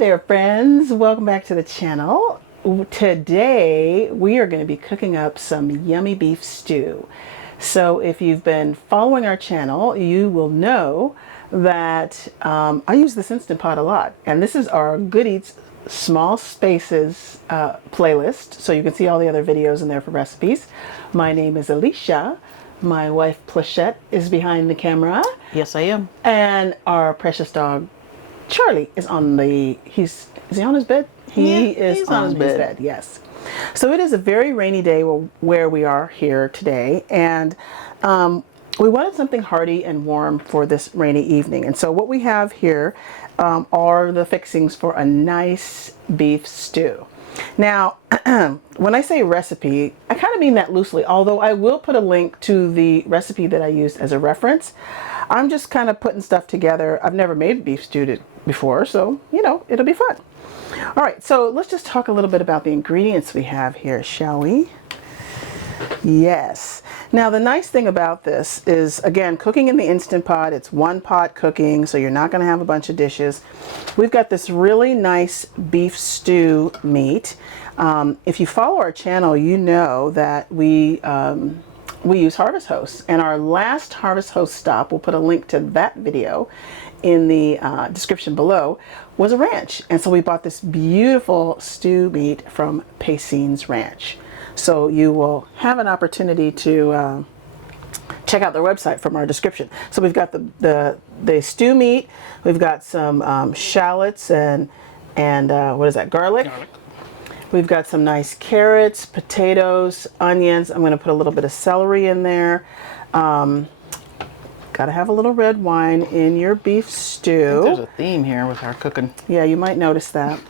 there, friends. Welcome back to the channel. Today we are going to be cooking up some yummy beef stew. So if you've been following our channel, you will know that I use this Instant Pot a lot. And this is our Good Eats Small Spaces playlist. So you can see all the other videos in there for recipes. My name is Alicia. My wife Pleshette is behind the camera. Yes, I am. And our precious dog Charlie is on the, is he on his bed? He's on his bed, yes. So it is a very rainy day where we are here today, and we wanted something hearty and warm for this rainy evening. And so what we have here are the fixings for a nice beef stew. Now, when I say recipe, I kind of mean that loosely, although I will put a link to the recipe that I used as a reference. I'm just kind of putting stuff together. I've never made beef stew before, so, you know, it'll be fun. All right, so let's just talk a little bit about the ingredients we have here, shall we? Yes. Now, the nice thing about this is, again, cooking in the Instant Pot. It's one pot cooking, so you're not going to have a bunch of dishes. We've got this really nice beef stew meat. If you follow our channel, you know that we use Harvest Hosts, and our last Harvest Host stop, we'll put a link to that video in the description below, was a ranch. And so we bought this beautiful stew meat from Paysine's Ranch. So you will have an opportunity to check out their website from our description. So we've got the stew meat, we've got some shallots and what is that, garlic? We've got some nice carrots, potatoes, onions. I'm going to put a little bit of celery in there. Got to have a little red wine in your beef stew. I think there's a theme here with our cooking. Yeah, you might notice that.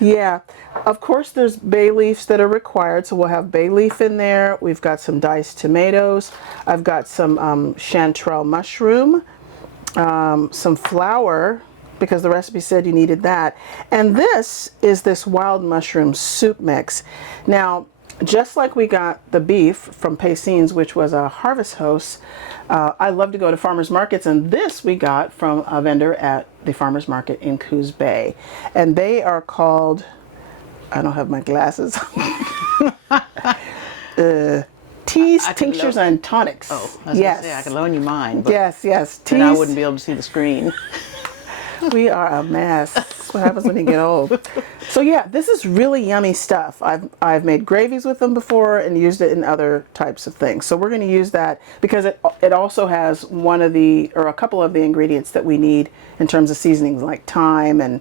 Yeah, of course there's bay leaves that are required, so we'll have bay leaf in there. We've got some diced tomatoes. I've got some chanterelle mushroom, some flour, because the recipe said you needed that. And this is this wild mushroom soup mix. Now, just like we got the beef from Paysine's, which was a Harvest Host, I love to go to farmers markets, and this we got from a vendor at the farmers market in Coos Bay. And they are called, I don't have my glasses, teas, tinctures, and tonics. Oh, I was gonna say, I could loan you mine, but yes, teas. Then I wouldn't be able to see the screen. We are a mess. That's what happens when you get old. So yeah, this is really yummy stuff. I've made gravies with them before and used it in other types of things. So we're going to use that because it also has a couple of the ingredients that we need in terms of seasonings, like thyme and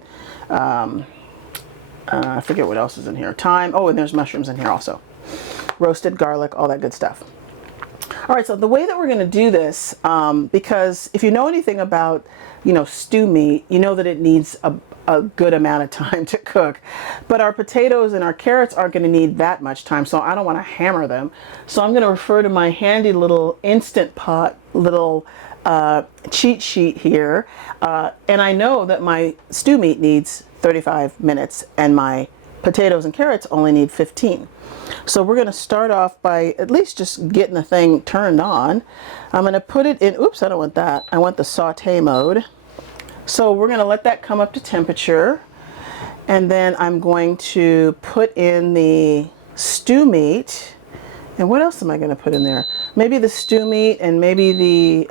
I forget what else is in here. Thyme. Oh, and there's mushrooms in here also. Roasted garlic, all that good stuff. All right, so the way that we're going to do this, because if you know anything about, stew meat, you know that it needs a good amount of time to cook. But our potatoes and our carrots aren't going to need that much time, so I don't want to hammer them. So I'm going to refer to my handy little Instant Pot little cheat sheet here. And I know that my stew meat needs 35 minutes and my potatoes and carrots only need 15. So we're going to start off by at least just getting the thing turned on. I'm going to put it in, oops, I don't want that. I want the saute mode. So we're going to let that come up to temperature. And then I'm going to put in the stew meat. And what else am I going to put in there? Maybe the stew meat and maybe the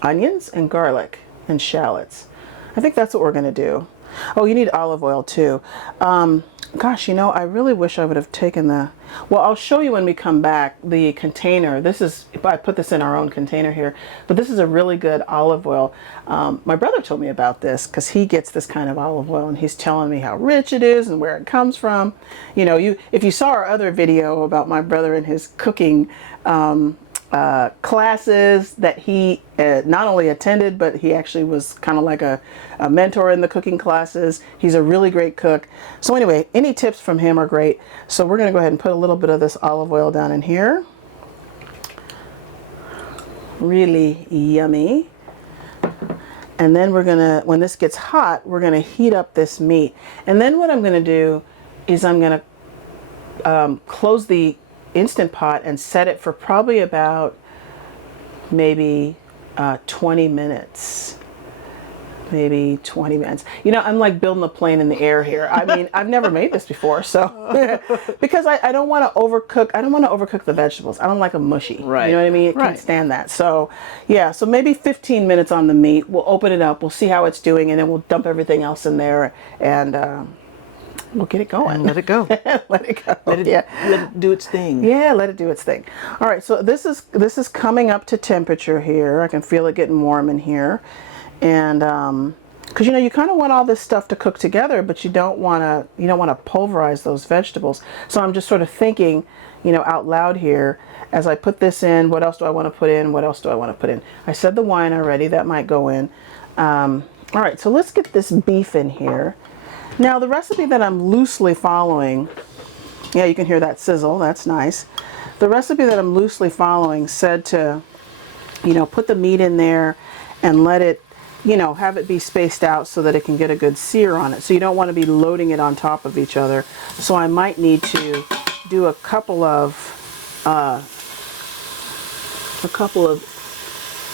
onions and garlic and shallots. I think that's what we're going to do. Oh, you need olive oil too. Gosh, I really wish I would have taken well, I'll show you when we come back the container. I put this in our own container here, but this is a really good olive oil. My brother told me about this because he gets this kind of olive oil, and he's telling me how rich it is and where it comes from. If you saw our other video about my brother and his cooking classes that he not only attended, but he actually was kind of like a mentor in the cooking classes. He's a really great cook. So anyway, any tips from him are great. So we're going to go ahead and put a little bit of this olive oil down in here. Really yummy. And then when this gets hot, we're going to heat up this meat. And then what I'm going to do is I'm going to close the Instant Pot and set it for probably about maybe 20 minutes. maybe 20 minutes. You know, I'm like building a plane in the air here. I mean, I've never made this before, so because I don't want to overcook. I don't want to overcook the vegetables. I don't like them mushy. Right. You know what I mean? I can't stand that. So yeah, so maybe 15 minutes on the meat. We'll open it up. We'll see how it's doing, and then we'll dump everything else in there, and we'll get it going. And let it go. Let it go. Let it do its thing. Yeah, let it do its thing. All right, so this is coming up to temperature here. I can feel it getting warm in here, and because you know you kind of want all this stuff to cook together, but you don't want to pulverize those vegetables. So I'm just sort of thinking, you know, out loud here as I put this in. What else do I want to put in? What else do I want to put in? I said the wine already. That might go in. All right, so let's get this beef in here. Now the recipe that I'm loosely following, yeah, you can hear that sizzle. That's nice. The recipe that I'm loosely following said to, you know, put the meat in there and let it, you know, have it be spaced out so that it can get a good sear on it. So you don't want to be loading it on top of each other. So I might need to do a couple of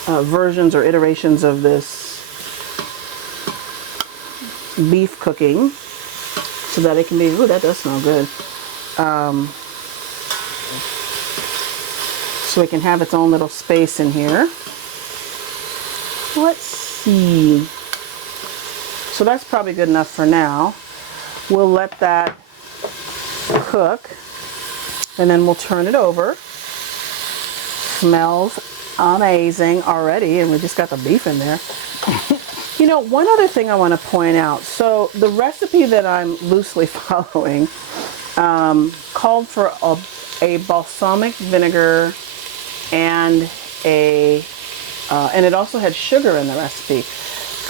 versions or iterations of this beef cooking so that it can be, ooh, that does smell good. So it can have its own little space in here. Let's see. So that's probably good enough for now. We'll let that cook and then we'll turn it over. Smells amazing already, and we just got the beef in there. You know, one other thing I want to point out. So the recipe that I'm loosely following called for a balsamic vinegar and and it also had sugar in the recipe.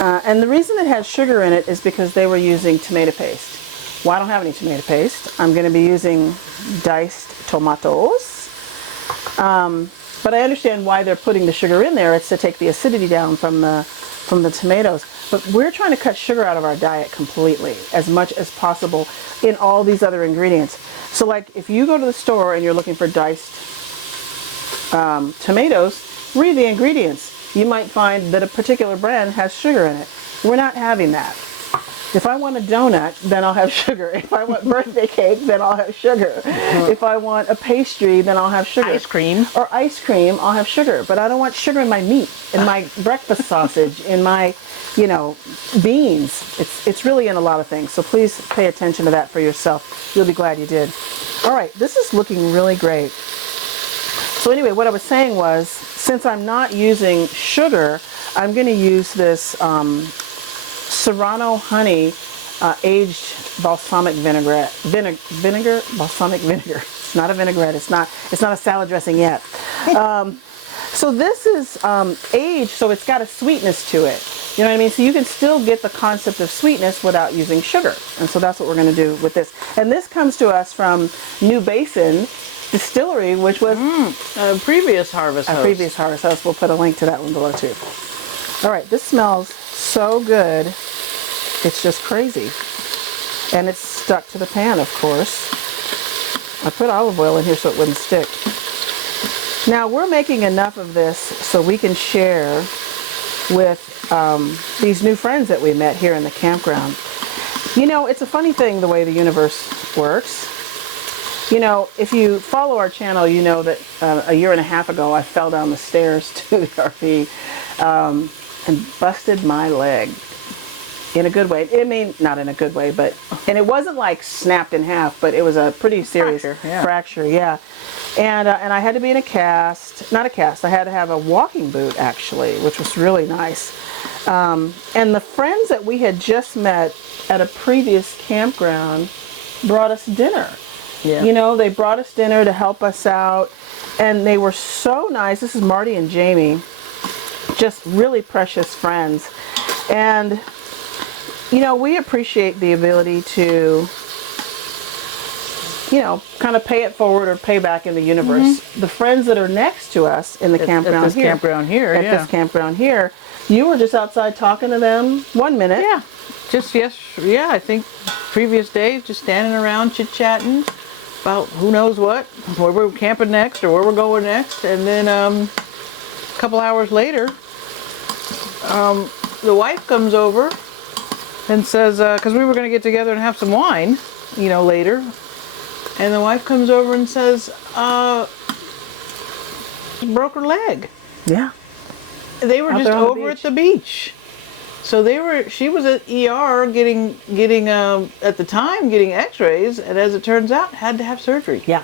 And the reason it has sugar in it is because they were using tomato paste. Well, I don't have any tomato paste. I'm going to be using diced tomatoes. But I understand why they're putting the sugar in there. It's to take the acidity down from the tomatoes. But we're trying to cut sugar out of our diet completely, as much as possible, in all these other ingredients. So like if you go to the store and you're looking for diced tomatoes, read the ingredients. You might find that a particular brand has sugar in it. We're not having that. If I want a donut, then I'll have sugar. If I want birthday cake, then I'll have sugar. If I want a pastry, then I'll have sugar. Ice cream. Or ice cream, I'll have sugar. But I don't want sugar in my meat, in my breakfast sausage, in my, you know, beans. It's really in a lot of things. So please pay attention to that for yourself. You'll be glad you did. All right, this is looking really great. So anyway, what I was saying was, since I'm not using sugar, I'm going to use this Serrano honey aged balsamic vinaigrette. Balsamic vinegar. It's not a vinaigrette. It's not a salad dressing yet. So this is aged, so it's got a sweetness to it. You know what I mean? So you can still get the concept of sweetness without using sugar. And so that's what we're going to do with this. And this comes to us from New Basin Distillery, which was a previous harvest host. A previous harvest host. We'll put a link to that one below too. All right, this smells so good. It's just crazy. And it's stuck to the pan, of course. I put olive oil in here so it wouldn't stick. Now we're making enough of this so we can share with these new friends that we met here in the campground. You know, it's a funny thing the way the universe works. You know, if you follow our channel, you know that a year and a half ago I fell down the stairs to the RV and busted my leg. In a good way. I mean, not in a good way, but, and it wasn't like snapped in half, but it was a pretty serious fracture, yeah. And I had to be in a cast, not a cast, I had to have a walking boot actually, which was really nice. And the friends that we had just met at a previous campground brought us dinner. Yeah. You know, they brought us dinner to help us out, and they were so nice. This is Marty and Jamie, just really precious friends. And you know, we appreciate the ability to, you know, kind of pay it forward or pay back in the universe. Mm-hmm. The friends that are next to us in the campground here, campground here, you were just outside talking to them 1 minute. Yeah, just I think previous days, just standing around chit-chatting about who knows what, where we're camping next or where we're going next. And then a couple hours later, the wife comes over and says, because we were going to get together and have some wine, you know, later. And the wife comes over and says, broke her leg. Yeah. They were Out just there on the over beach. at the beach. So she was at ER getting at the time getting x-rays, and as it turns out, had to have surgery. Yeah.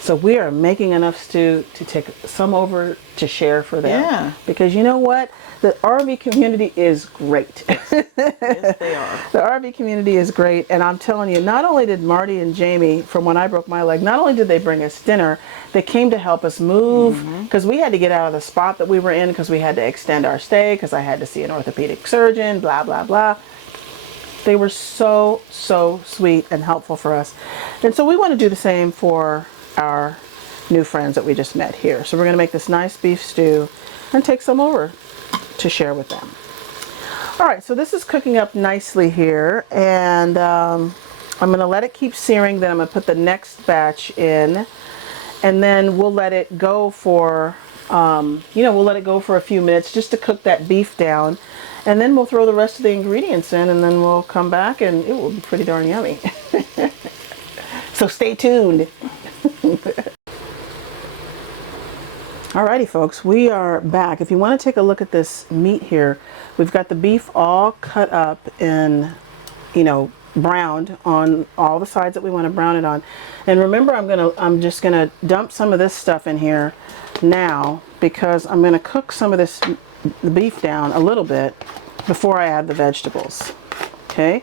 So we are making enough stew to take some over to share for them. Yeah. Because you know what? The RV community is great. Yes, they are. The RV community is great. And I'm telling you, not only did Marty and Jamie, from when I broke my leg, not only did they bring us dinner, they came to help us move because we had to get out of the spot that we were in because we had to extend our stay because I had to see an orthopedic surgeon, blah, blah, blah. They were so, so sweet and helpful for us. And so we want to do the same for our new friends that we just met here. So we're going to make this nice beef stew and take some over to share with them. All right, so this is cooking up nicely here, and I'm going to let it keep searing. Then I'm going to put the next batch in, and then we'll let it go for, we'll let it go for a few minutes just to cook that beef down, and then we'll throw the rest of the ingredients in, and then we'll come back, and it will be pretty darn yummy. So stay tuned. Alrighty folks, we are back. If you want to take a look at this meat here, we've got the beef all cut up and, browned on all the sides that we want to brown it on. And remember, I'm just gonna dump some of this stuff in here now because I'm gonna cook some of the beef down a little bit before I add the vegetables. Okay,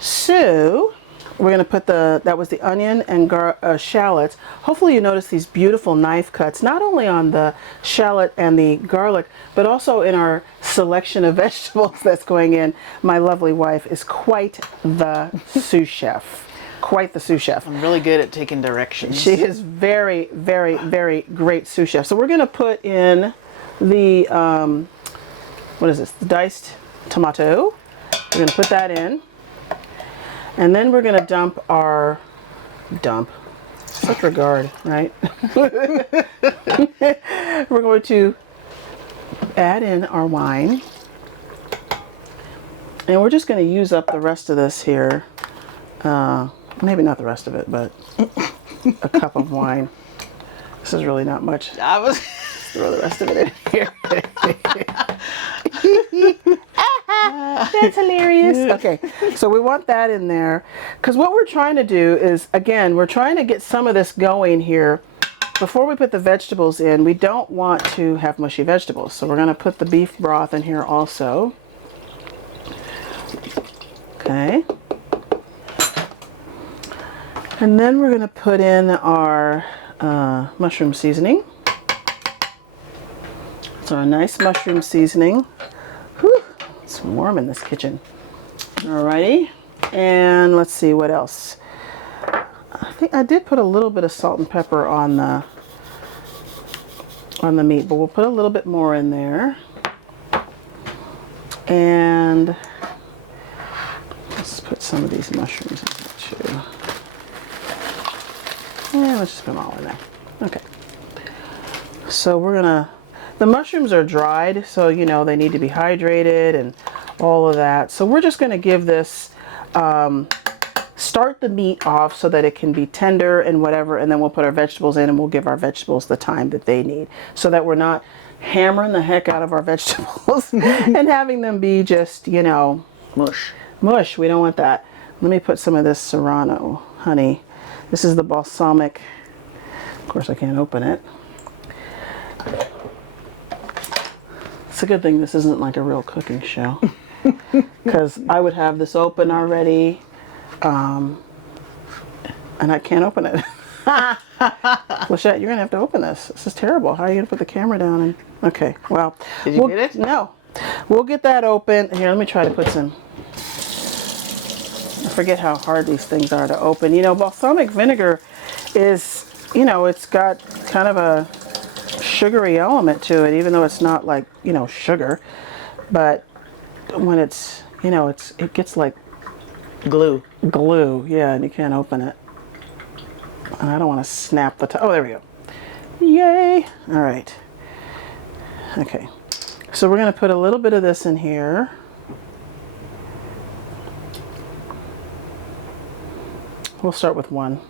so we're going to put that was the onion and shallots. Hopefully you notice these beautiful knife cuts, not only on the shallot and the garlic, but also in our selection of vegetables that's going in. My lovely wife is quite the sous chef. Quite the sous chef. I'm really good at taking directions. She is very, very, very great sous chef. So we're going to put in the, what is this? The diced tomato. We're going to put that in. And then we're going to such regard, right? We're going to add in our wine. And we're just going to use up the rest of this here. Maybe not the rest of it, but a cup of wine. This is really not much. Throw the rest of it in here. That's hilarious. Okay, so we want that in there because what we're trying to do is, again, we're trying to get some of this going here before we put the vegetables in. We don't want to have mushy vegetables, so we're going to put the beef broth in here also. Okay, and then we're going to put in our mushroom seasoning. So a nice mushroom seasoning. Whew, it's warm in this kitchen. Alrighty, and let's see what else. I think I did put a little bit of salt and pepper on the meat, but we'll put a little bit more in there. And let's put some of these mushrooms in there too. Yeah, let's just put them all in there. Okay. So we're gonna. The mushrooms are dried, so they need to be hydrated and all of that. So we're just going to give this, start the meat off so that it can be tender and whatever, and then we'll put our vegetables in and we'll give our vegetables the time that they need so that we're not hammering the heck out of our vegetables and having them be just, mush. Mush. We don't want that. Let me put some of this Serrano honey. This is the balsamic. Of course, I can't open it. It's a good thing this isn't like a real cooking show because I would have this open already and I can't open it. Pleshette, you're going to have to open this. This is terrible. How are you going to put the camera down? Okay, well. Did you get it? No. We'll get that open. Here, let me try to put some. I forget how hard these things are to open. Balsamic vinegar is, it's got kind of a sugary element to it, even though it's not like sugar, but when it's it gets like glue, yeah, and you can't open it, and I don't want to snap the top. Oh, there we go. Yay. All right. Okay, so we're going to put a little bit of this in here. We'll start with 1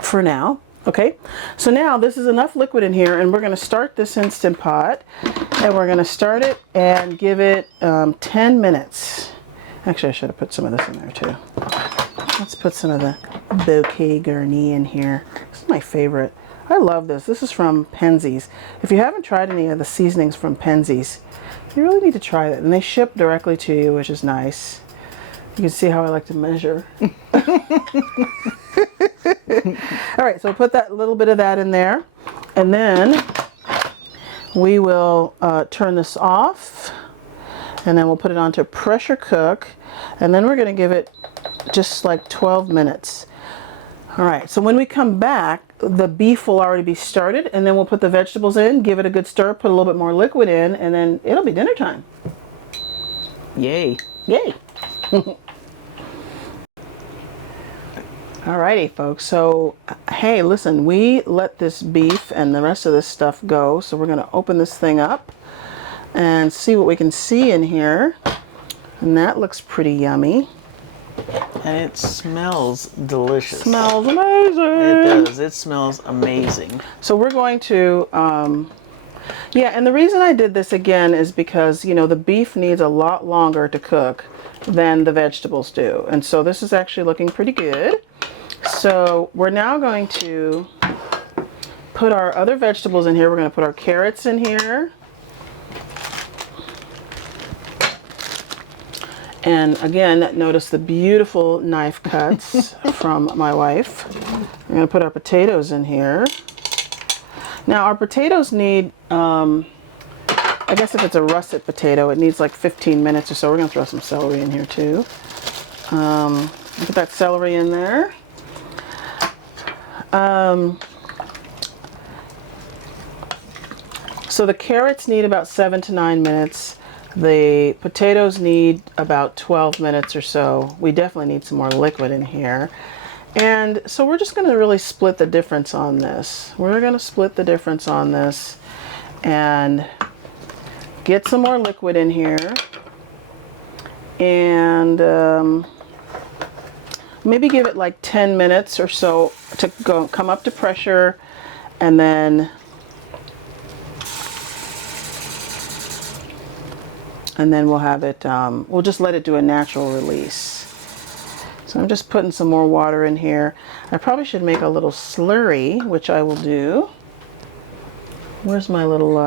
for now. Okay, so now this is enough liquid in here, and we're going to start this Instant Pot, and we're going to start it and give it 10 minutes. Actually, I should have put some of this in there too. Let's put some of the bouquet garni in here. This is my favorite. I love this. This is from Penzeys. If you haven't tried any of the seasonings from Penzeys, you really need to try that. And they ship directly to you, which is nice. You can see how I like to measure. All right, so we'll put that little bit of that in there, and then we will turn this off, and then we'll put it onto pressure cook, and then we're going to give it just like 12 minutes. All right, so when we come back, the beef will already be started, and then we'll put the vegetables in, give it a good stir, put a little bit more liquid in, and then it'll be dinner time. Yay. Yay. Alrighty, folks. So, hey, listen, we let this beef and the rest of this stuff go. So we're going to open this thing up and see what we can see in here. And that looks pretty yummy. And it smells delicious. Smells amazing. It does. It smells amazing. So we're going to, yeah, and the reason I did this again is because, you know, the beef needs a lot longer to cook than the vegetables do. And so this is actually looking pretty good. So we're now going to put our other vegetables in here. We're going to put our carrots in here. And again, notice the beautiful knife cuts from my wife. We're going to put our potatoes in here. Now our potatoes need, I guess if it's a russet potato, it needs like 15 minutes or so. We're going to throw some celery in here too. Put that celery in there. So the carrots need about 7 to 9 minutes. The potatoes need about 12 minutes or so. We definitely need some more liquid in here. And so we're just going to really split the difference on this. We're going to split the difference on this and get some more liquid in here. And maybe give it like 10 minutes or so to come up to pressure, and then we'll have it, we'll just let it do a natural release. So I'm just putting some more water in here. I probably should make a little slurry, which I will do. Where's my little,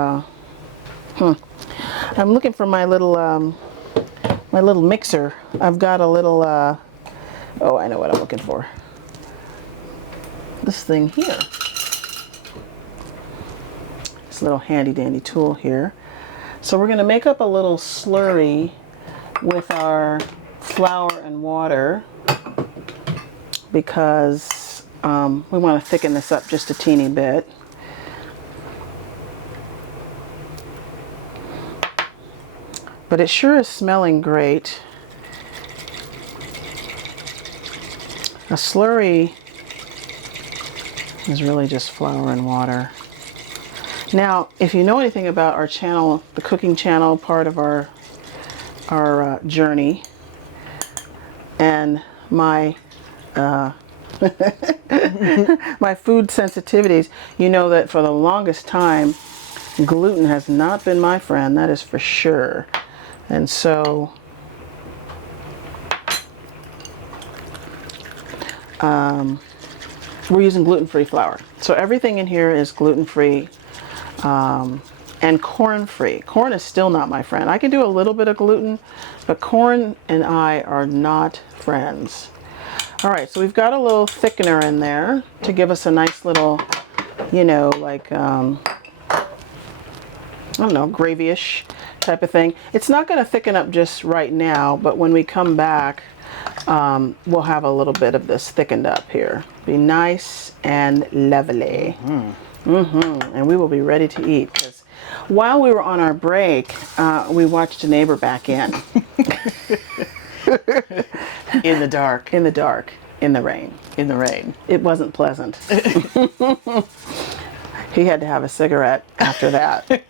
I'm looking for my little mixer. I've got a little, oh, I know what I'm looking for. This thing here. This little handy dandy tool here. So we're going to make up a little slurry with our flour and water because we want to thicken this up just a teeny bit. But it sure is smelling great. A slurry is really just flour and water. Now, if you know anything about our channel, the cooking channel part of our journey, and my my food sensitivities, you know that for the longest time, gluten has not been my friend. That is for sure. And so, we're using gluten-free flour. So everything in here is gluten-free. And corn-free. Corn is still not my friend. I can do a little bit of gluten, but corn and I are not friends. All right, so we've got a little thickener in there to give us a nice little, you know, like, I don't know, gravy-ish type of thing. It's not going to thicken up just right now, but when we come back, we'll have a little bit of this thickened up here. Be nice and lovely. And we will be ready to eat, because while we were on our break, we watched a neighbor back in. In the dark. In the dark. In the rain. In the rain. It wasn't pleasant. He had to have a cigarette after that.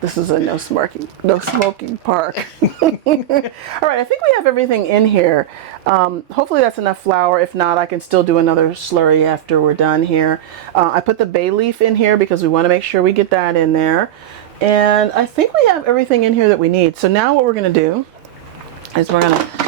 This is a no smoking park. All right, I think we have everything in here. Hopefully that's enough flour. If not, I can still do another slurry after we're done here. I put the bay leaf in here because we want to make sure we get that in there. And I think we have everything in here that we need. So now what we're going to do is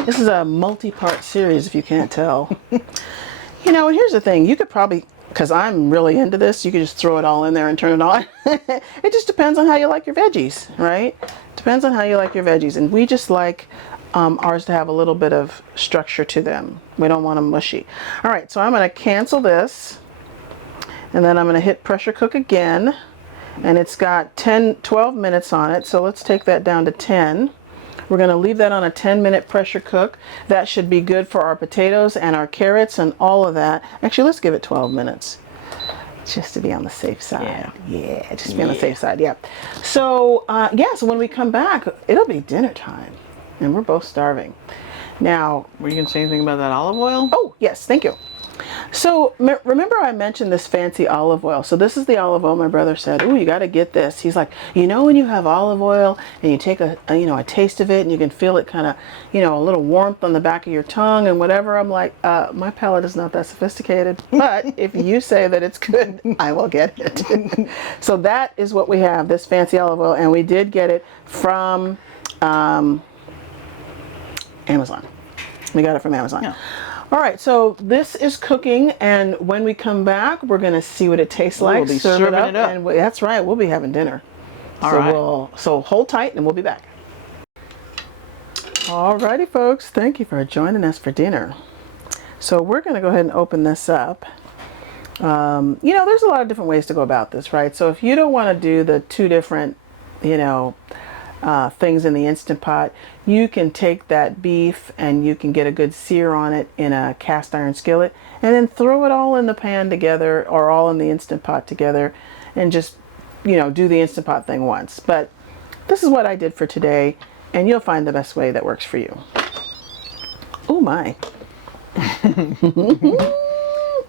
this is a multi-part series if you can't tell. You know, and here's the thing, you could probably, because I'm really into this, you could just throw it all in there and turn it on. It just depends on how you like your veggies, right? Depends on how you like your veggies. And we just like ours to have a little bit of structure to them. We don't want them mushy. All right, so I'm going to cancel this. And then I'm going to hit pressure cook again. And it's got 12 minutes on it. So let's take that down to 10. We're going to leave that on a 10-minute pressure cook. That should be good for our potatoes and our carrots and all of that. Actually, let's give it 12 minutes just to be on the safe side. Yeah, just be on the safe side. Yeah. So, so when we come back, it'll be dinner time and we're both starving. Now, were you going to say anything about that olive oil? Oh, yes, thank you. So remember I mentioned this fancy olive oil. So this is the olive oil my brother said, oh, you got to get this. He's like, you know, when you have olive oil and you take a taste of it and you can feel it kind of, a little warmth on the back of your tongue and whatever. I'm like, my palate is not that sophisticated, but if you say that it's good, I will get it. So that is what we have, this fancy olive oil. And we did get it from Amazon. We got it from Amazon. Yeah. All right, so this is cooking, and when we come back, we're going to see what it tastes like. We'll be serving it up. And that's right, we'll be having dinner. All right. So hold tight, and we'll be back. All righty, folks. Thank you for joining us for dinner. So we're going to go ahead and open this up. There's a lot of different ways to go about this, right? So if you don't want to do the two different, things in the Instant Pot, you can take that beef and you can get a good sear on it in a cast iron skillet and then throw it all in the pan together or all in the Instant Pot together and just do the Instant Pot thing once. But this is what I did for today, and you'll find the best way that works for you. Oh my.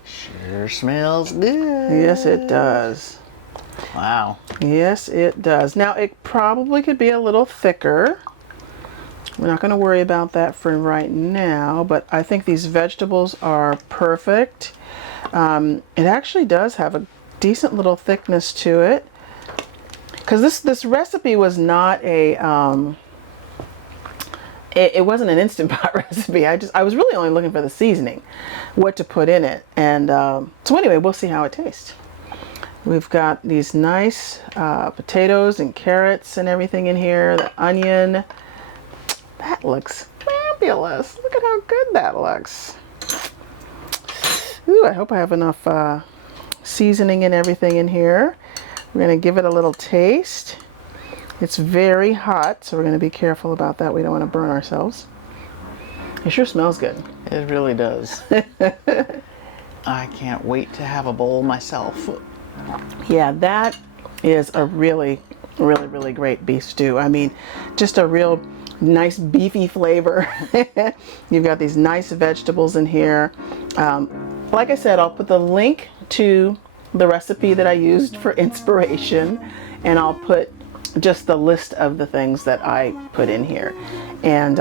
Sure smells good. Yes, it does. Wow. Yes, it does. Now, it probably could be a little thicker. We're not going to worry about that for right now, but I think these vegetables are perfect. It actually does have a decent little thickness to it. Because this recipe was not a... It wasn't an Instant Pot recipe. I was really only looking for the seasoning, what to put in it. And so anyway, we'll see how it tastes. We've got these nice potatoes and carrots and everything in here. The onion. That looks fabulous. Look at how good that looks. Ooh, I hope I have enough seasoning and everything in here. We're going to give it a little taste. It's very hot, so we're going to be careful about that. We don't want to burn ourselves. It sure smells good. It really does. I can't wait to have a bowl myself. Yeah, that is a really, really, really great beef stew. I mean, just a real nice beefy flavor. You've got these nice vegetables in here. Like I said, I'll put the link to the recipe that I used for inspiration, and I'll put just the list of the things that I put in here. And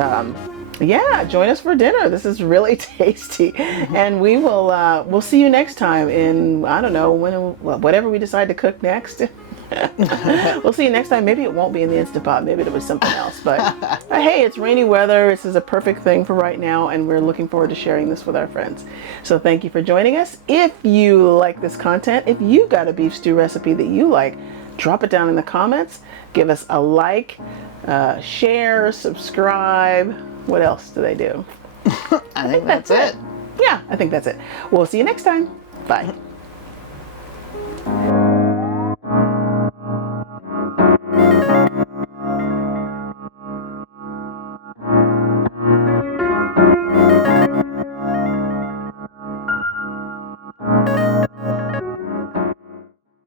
yeah, join us for dinner. This is really tasty, and we'll see you next time in, I don't know, whatever we decide to cook next. We'll see you next time. Maybe it won't be in the Instant Pot. Maybe it'll be something else. But hey, it's rainy weather. This is a perfect thing for right now, and we're looking forward to sharing this with our friends. So thank you for joining us. If you like this content, if you've got a beef stew recipe that you like, drop it down in the comments. Give us a like, share, subscribe. What else do they do? I think that's it. Yeah, I think that's it. We'll see you next time. Bye.